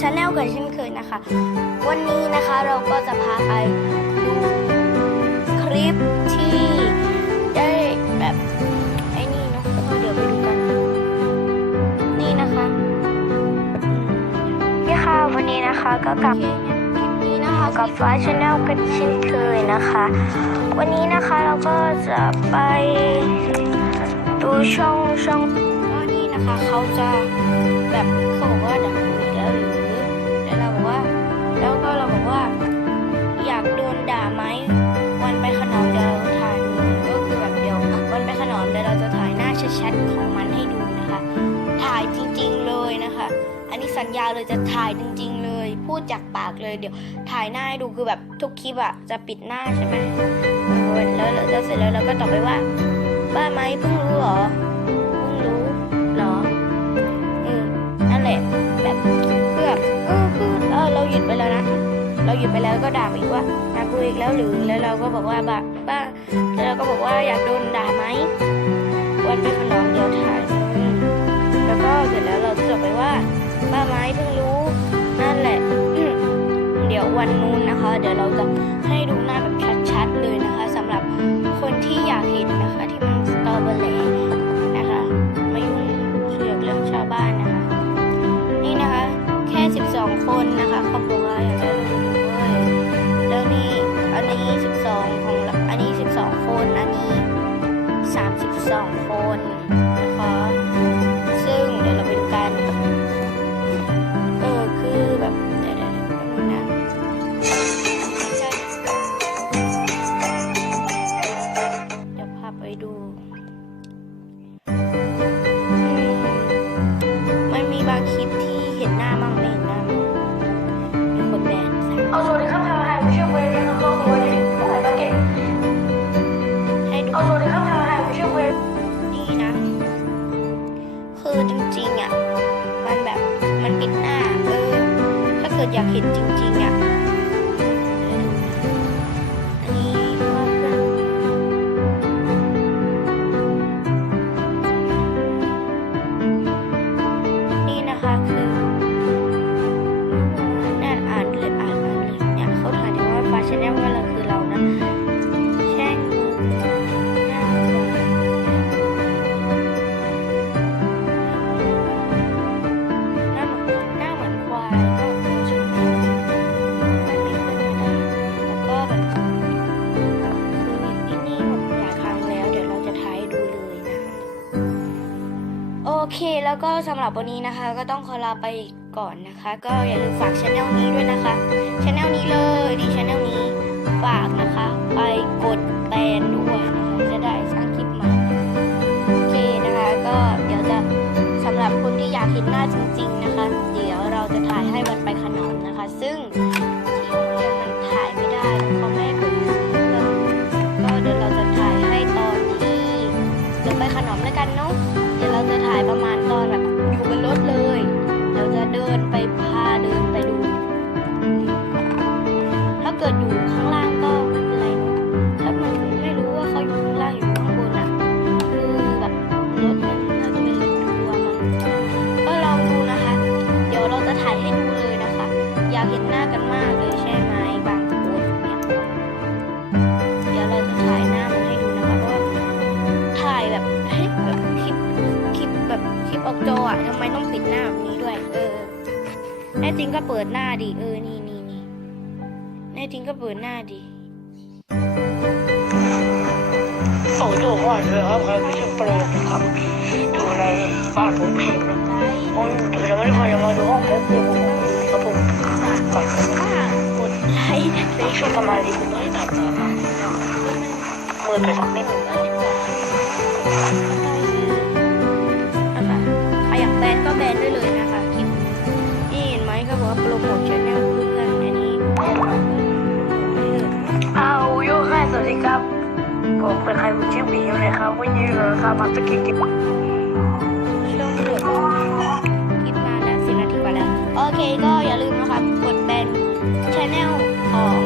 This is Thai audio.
ชาแนลกันเช่นเคยนะคะ วันนี้นะคะเราก็จะพาไปดูคลิปที่ได้แบบไอ้นี่เนาะก็เดี๋ยวไปดูกัน นี่นะคะนี่ค่ะวันนี้นะคะก็กลับคลิปนี้นะคะกับฟ้าชาแนลกันเช่นเคยนะคะ วันนี้นะคะเราก็จะไปดูช่องช่องก็นี่นะคะเขาจะแบบเขาบอกว่า ด่าไหมวันไปขนอมเดี๋ยวเราถ่ายก็คือแบบเดี๋ยววันไปขนอมเดี๋ยวเราจะถ่ายหน้าชัดๆของมันให้ดูนะคะ ถ่ายจริงๆเลยนะคะ อันนี้สัญญาเลยจะถ่ายจริง ๆ เลย พูดจากปากเลยเดี๋ยวถ่ายหน้าให้ดูคือแบบทุกคลิปอะจะปิดหน้าใช่ไหมแล้วแล้วเสร็จแล้วเราก็ตอบไปว่าบ้าไหมเพิ่งรู้เหรอเพิ่งรู้เหรออืมนั่นแหละแบบคือเออคือเออเราหยุดไปแล้วนะ เราหยุดไปแล้วก็ด่าอีกว่าด่ากูอีกแล้วหรือแล้วเราก็บอกว่าบ้าบ้าแล้วเราก็บอกว่าอยากโดนด่าไหมวันไปขนมเดี๋ยวถ่ายแล้วก็เสร็จแล้วเราตอบไปว่าบ้าไหมเพิ่งรู้นั่นแหละเดี๋ยววันนู้นนะคะ เดี๋ยวเราจะให้ดูหน้าแบบชัดๆเลยนะคะสำหรับคนที่อยากเห็นนะคะ ที่มันสตรอเบอร์รี่ กิดอยากเห็นจริงๆอะ แล้วก็สำหรับวันนี้นะคะ ก็ต้องขอลาไปก่อนนะคะ ก็อย่าลืมฝากช anel นี้ด้วยนะคะช anel นี้เลยดีช anel นี้ฝากนะคะ ไปกดแบนด้วยนะคะจะได้สร้างคลิปใหม่โอเคนะคะ ก็เดี๋ยวจะสำหรับคนที่อยากเห็นหน้าจริง ๆ นะคะ เดี๋ยวเราจะถ่ายให้วันไปขนมนะคะ ซึ่ง อยู่ข้างล่างก็ไม่เป็นไรเนอะถ้ามันไม่รู้ว่าเขาอยู่ข้างล่างอยู่ข้างบนอะ คือแบบรถมันน่าจะเป็นรถทัวร์มั้งก็ลองดูนะคะ เดี๋ยวเราจะถ่ายให้ดูเลยนะคะ อยากเห็นหน้ากันมากเลยใช่ไหมบางคนเนี่ยเดี๋ยวเราจะถ่ายหน้ามันให้ดูนะคะเพราะว่าถ่ายแบบเฮ้แบบคลิปคลิปแบบคลิปออกจออะทำไมต้องปิดหน้าแบบนี้ด้วย เออแน่จริงก็เปิดหน้าดิเออนี่นี่ นี่แน่จริงก็เปิดหน้าดิโอ้โหก่อนเลยครับใครไม่ใช่โปรนะครับดูในบ้านผมเองนะผมถึงจะไม่ได้พยายามมาดูห้องแป๊บเดียวผมก็อยู่ครับผมก่อนผมถ้ากดไลค์ในช่วงประมาณนี้ผมไม่ได้ทำนะครับมือไปสักนิดหนึ่งนะนะคะ เป็นใครผมชื่อบีนะครับวันนี้เราทำมาตะกี้กินช่วงเดือดคลิปนานแล้วสิบนาทีกว่าแล้ว โอเคก็อย่าลืมนะครับ กดแบนชแนลของ